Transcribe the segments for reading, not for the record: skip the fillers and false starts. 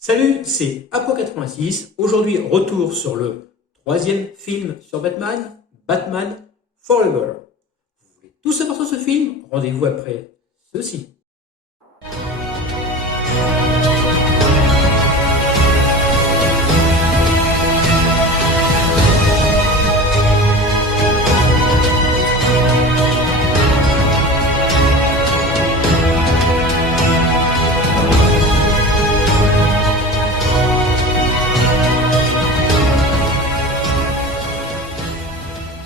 Salut, c'est Apo86. Aujourd'hui, retour sur le troisième film sur Batman, Batman Forever. Vous voulez tout savoir sur ce film? Rendez-vous après ceci.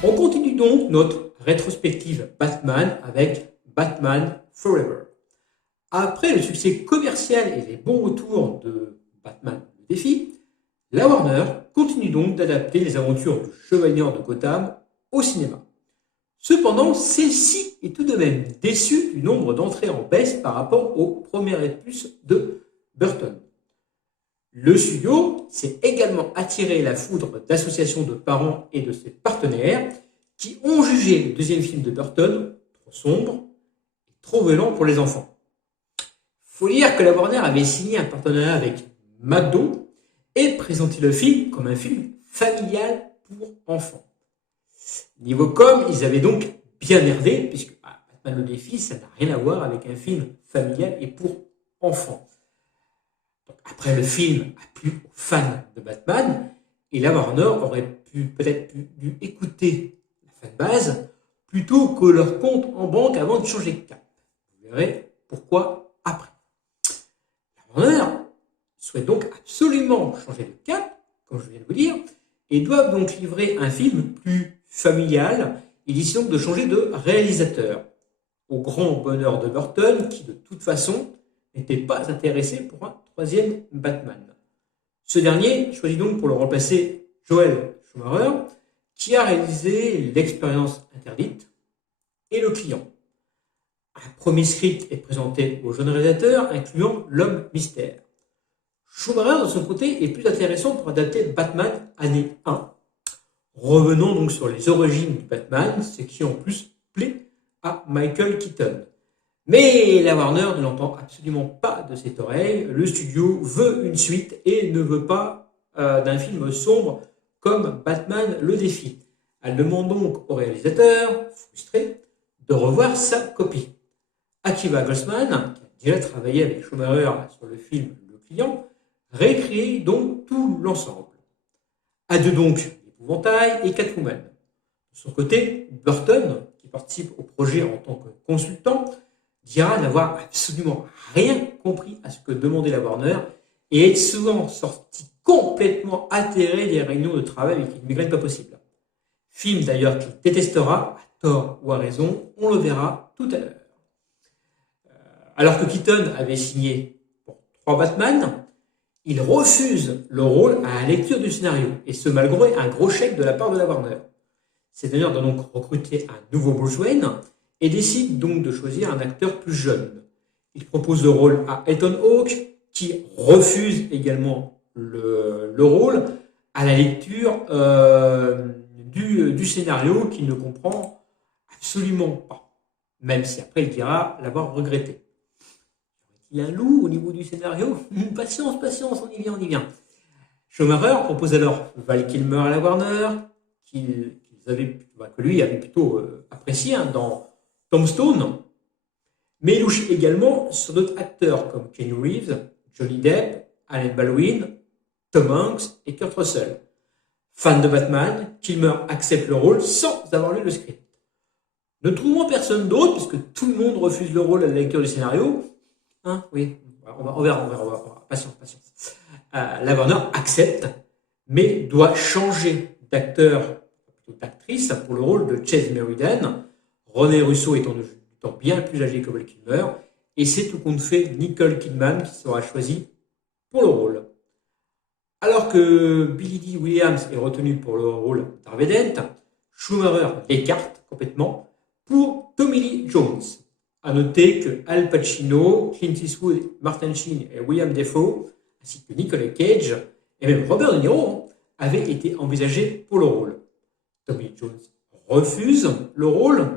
On continue donc notre rétrospective Batman avec Batman Forever. Après le succès commercial et les bons retours de Batman le défi, la Warner continue donc d'adapter les aventures du Chevalier de Gotham au cinéma. Cependant, celle-ci est tout de même déçue du nombre d'entrées en baisse par rapport au premier opus de Burton. Le studio s'est également attiré la foudre d'associations de parents et de ses partenaires qui ont jugé le deuxième film de Burton trop sombre et trop violent pour les enfants. Faut dire que la Warner avait signé un partenariat avec McDo et présenté le film comme un film familial pour enfants. Niveau com, ils avaient donc bien merdé, puisque Batman le défi, ça n'a rien à voir avec un film familial et pour enfants. Donc, après, le film a plu aux fans de Batman, et la Warner aurait peut-être dû écouter la fanbase plutôt que leur compte en banque avant de changer de cap. Vous verrez pourquoi après. La Warner souhaite donc absolument changer de cap, comme je viens de vous dire, et doivent donc livrer un film plus familial. Il décide donc de changer de réalisateur, au grand bonheur de Burton, qui de toute façon n'était pas intéressé pour un troisième Batman. Ce dernier choisit donc pour le remplacer Joel Schumacher, qui a réalisé L'expérience interdite et Le client. Un premier script est présenté au jeune réalisateur, incluant l'homme mystère. Schumacher, de son côté, est plus intéressant pour adapter Batman année 1. Revenons donc sur les origines du Batman, ce qui en plus plaît à Michael Keaton. Mais la Warner ne l'entend absolument pas de cette oreille. Le studio veut une suite et ne veut pas d'un film sombre comme Batman le défi. Elle demande donc au réalisateur, frustré, de revoir sa copie. Akiva Goldsman, qui a déjà travaillé avec Schumacher sur le film Le client, réécrit donc tout l'ensemble. Adieu donc l'épouvantail et Catwoman. De son côté, Burton, qui participe au projet en tant que consultant, dira n'avoir absolument rien compris à ce que demandait la Warner et être souvent sorti complètement atterré des réunions de travail avec une migraine pas possible. Film d'ailleurs qu'il détestera, à tort ou à raison, on le verra tout à l'heure. Alors que Keaton avait signé pour 3 Batman, il refuse le rôle à la lecture du scénario, et ce malgré un gros chèque de la part de la Warner. Cette dernière doit donc recruter un nouveau Bruce Wayne et décide donc de choisir un acteur plus jeune. Il propose le rôle à Ethan Hawke, qui refuse également le rôle à la lecture du scénario qu'il ne comprend absolument pas, même si après il dira l'avoir regretté. Il a un loup au niveau du scénario. Patience, on y vient. Schumacher propose alors Val Kilmer à la Warner, que lui avait plutôt apprécié dans Tombstone, mais il louche également sur d'autres acteurs comme Keanu Reeves, Johnny Depp, Alec Baldwin, Tom Hanks et Kurt Russell. Fan de Batman, Kilmer accepte le rôle sans avoir lu le script. Ne trouvant personne d'autre, puisque tout le monde refuse le rôle à la lecture du scénario, oui, on verra. Patience. La Warner accepte, mais doit changer d'actrice pour le rôle de Chase Meriden, René Russo étant bien plus âgé que Val Kilmer, et c'est tout compte fait Nicole Kidman qui sera choisie pour le rôle. Alors que Billy Dee Williams est retenu pour le rôle d'Harvey Dent, Schumacher l'écarte complètement pour Tommy Lee Jones. À noter que Al Pacino, Clint Eastwood, Martin Sheen et William Dafoe, ainsi que Nicolas Cage et même Robert De Niro, avaient été envisagés pour le rôle. Tommy Lee Jones refuse le rôle,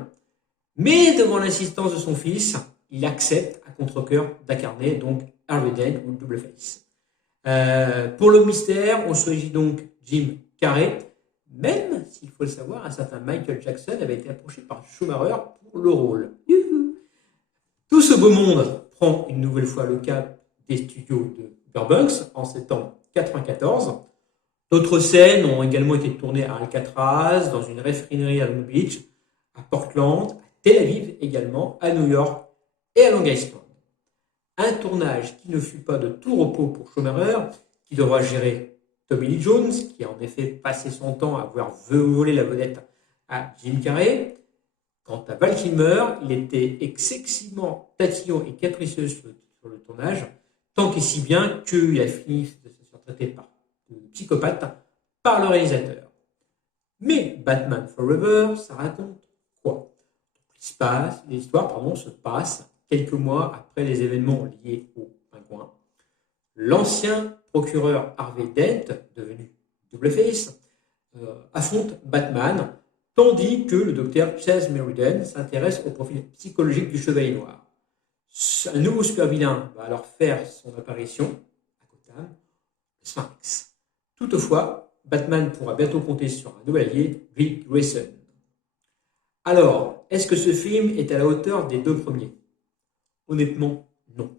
mais devant l'insistance de son fils, il accepte à contre-cœur d'incarner donc Harvey Dent ou Double Face. Pour le mystère, on choisit donc Jim Carrey, même s'il faut le savoir, un certain Michael Jackson avait été approché par Schumacher pour le rôle. Youhou. Tout ce beau monde prend une nouvelle fois le cap des studios de Burbank en septembre 1994. D'autres scènes ont également été tournées à Alcatraz, dans une raffinerie à Long Beach, à Portland, à Tel Aviv également, à New York et à Long Island. Un tournage qui ne fut pas de tout repos pour Schumacher, qui devra gérer Tommy Lee Jones, qui a en effet passé son temps à avoir volé la vedette à Jim Carrey. Quant à Val Kilmer, il était excessivement tatillon et capricieux sur le tournage, tant et si bien qu'il a fini de se faire traiter par psychopathe par le réalisateur. Mais Batman Forever, ça raconte quoi? L'histoire se passe quelques mois après les événements liés au pingouin. L'ancien procureur Harvey Dent, devenu Double-Face, affronte Batman, tandis que le docteur Chase Meriden s'intéresse au profil psychologique du Chevalier Noir. Un nouveau super-vilain va alors faire son apparition à Gotham, le Sphinx. Toutefois, Batman pourra bientôt compter sur un nouvel allié, Dick Grayson. Alors, est-ce que ce film est à la hauteur des deux premiers? Honnêtement, non.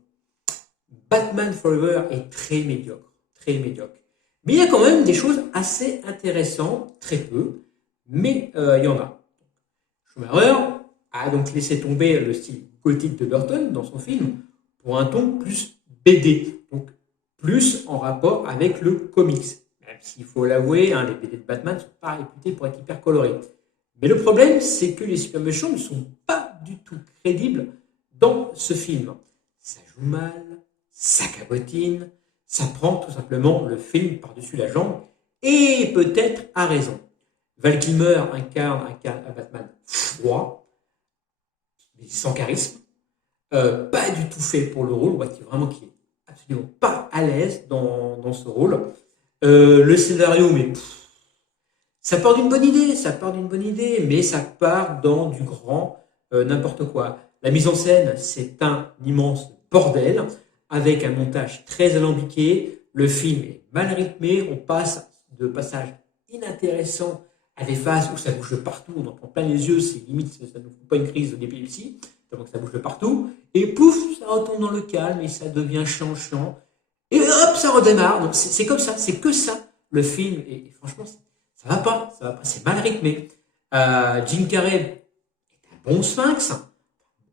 Batman Forever est très médiocre, très médiocre. Mais il y a quand même des choses assez intéressantes, très peu, mais il y en a. Schumacher a donc laissé tomber le style gothique de Burton dans son film pour un ton plus BD, donc plus en rapport avec le comics. Même s'il faut l'avouer, les BD de Batman ne sont pas réputés pour être hyper colorés. Mais le problème, c'est que les super méchants ne sont pas du tout crédibles dans ce film. Ça joue mal, ça cabotine, ça prend tout simplement le film par-dessus la jambe, et peut-être à raison. Val Kilmer incarne un Batman froid, mais sans charisme, pas du tout fait pour le rôle, on voit qu'il est absolument pas à l'aise dans ce rôle. Le scénario, mais ça part d'une bonne idée, mais ça part dans du grand n'importe quoi. La mise en scène, c'est un immense bordel, avec un montage très alambiqué. Le film est mal rythmé, on passe de passages inintéressants à des phases où ça bouge de partout, on en prend plein les yeux, c'est limite, ça ne nous fout pas une crise d'épilepsie, tellement que ça bouge de partout. Et pouf, ça retombe dans le calme et ça devient chiant. Et hop, ça redémarre. Donc c'est comme ça, c'est que ça, le film. Et franchement, ça va pas, c'est mal rythmé. Jim Carrey est un bon sphinx,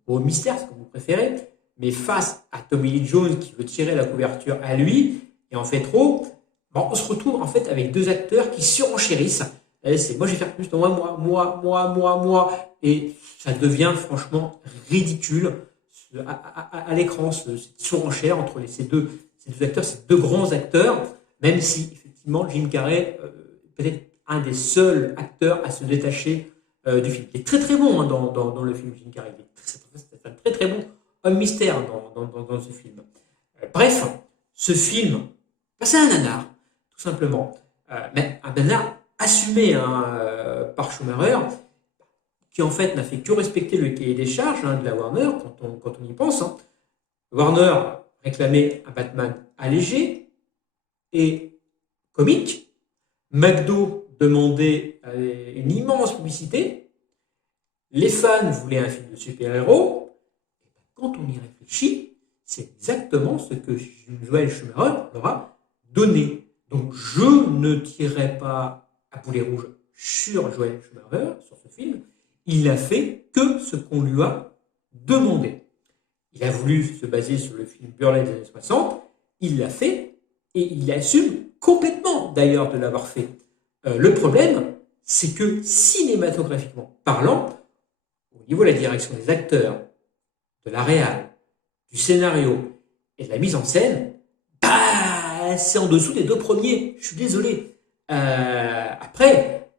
au mystère, c'est comme vous préférez, mais face à Tommy Lee Jones qui veut tirer la couverture à lui, et en fait trop, on se retrouve en fait avec deux acteurs qui surenchérissent. C'est moi je vais faire plus de moi, et ça devient franchement ridicule à l'écran, cette surenchère entre ces deux acteurs, ces deux grands acteurs, même si effectivement Jim Carrey peut-être un des seuls acteurs à se détacher du film. Il est très très bon dans le film Jim Carrey. C'est un très très bon homme mystère dans ce film. Bref, ce film, c'est un nanar, tout simplement. Mais un nanar assumé par Schumacher, qui en fait n'a fait que respecter le cahier des charges de la Warner, quand on y pense. Warner réclamait un Batman allégé et comique. McDo demandait une immense publicité. Les fans voulaient un film de super-héros. Quand on y réfléchit, c'est exactement ce que Joel Schumacher leur a donné. Donc je ne tirerai pas à boulet rouge sur Joel Schumacher, sur ce film. Il n'a fait que ce qu'on lui a demandé. Il a voulu se baser sur le film Burlesque des années 60. Il l'a fait et il assume complètement d'ailleurs de l'avoir fait. Le problème, c'est que cinématographiquement parlant, au niveau de la direction des acteurs, de la réal, du scénario et de la mise en scène, c'est en dessous des deux premiers. Je suis désolé. Après,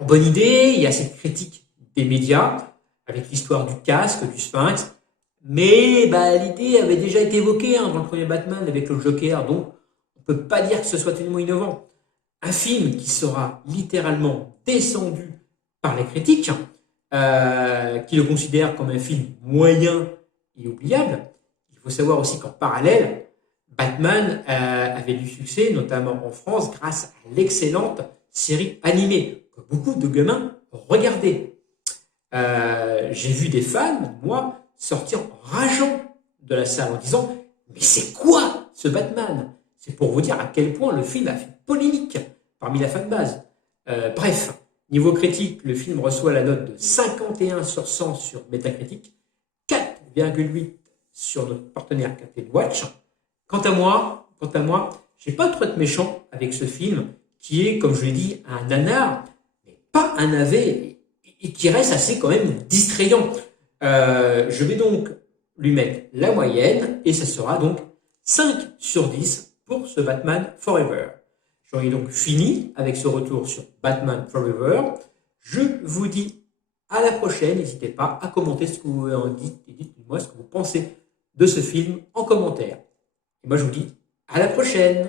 en bonne idée, il y a cette critique des médias avec l'histoire du casque, du Sphinx, mais l'idée avait déjà été évoquée dans le premier Batman avec le Joker, donc on ne peut pas dire que ce soit tellement innovant. Un film qui sera littéralement descendu par les critiques, qui le considèrent comme un film moyen et oubliable. Il faut savoir aussi qu'en parallèle, Batman avait du succès, notamment en France, grâce à l'excellente série animée que beaucoup de gamins regardaient. J'ai vu des fans, moi, sortir rageant de la salle en disant « Mais c'est quoi ce Batman ?» C'est pour vous dire à quel point le film a fait polémique parmi la fanbase. Bref, niveau critique, le film reçoit la note de 51 sur 100 sur Metacritic, 4,8 sur notre partenaire Captain Watch. Quant à moi, j'ai pas trop de méchant avec ce film qui est, comme je l'ai dit, un nanar, mais pas un navet et qui reste assez quand même distrayant. Je vais donc lui mettre la moyenne et ça sera donc 5 sur 10 pour ce Batman Forever. J'en ai donc fini avec ce retour sur Batman Forever. Je vous dis à la prochaine. N'hésitez pas à commenter ce que vous en dites et dites-moi ce que vous pensez de ce film en commentaire. Et moi je vous dis à la prochaine.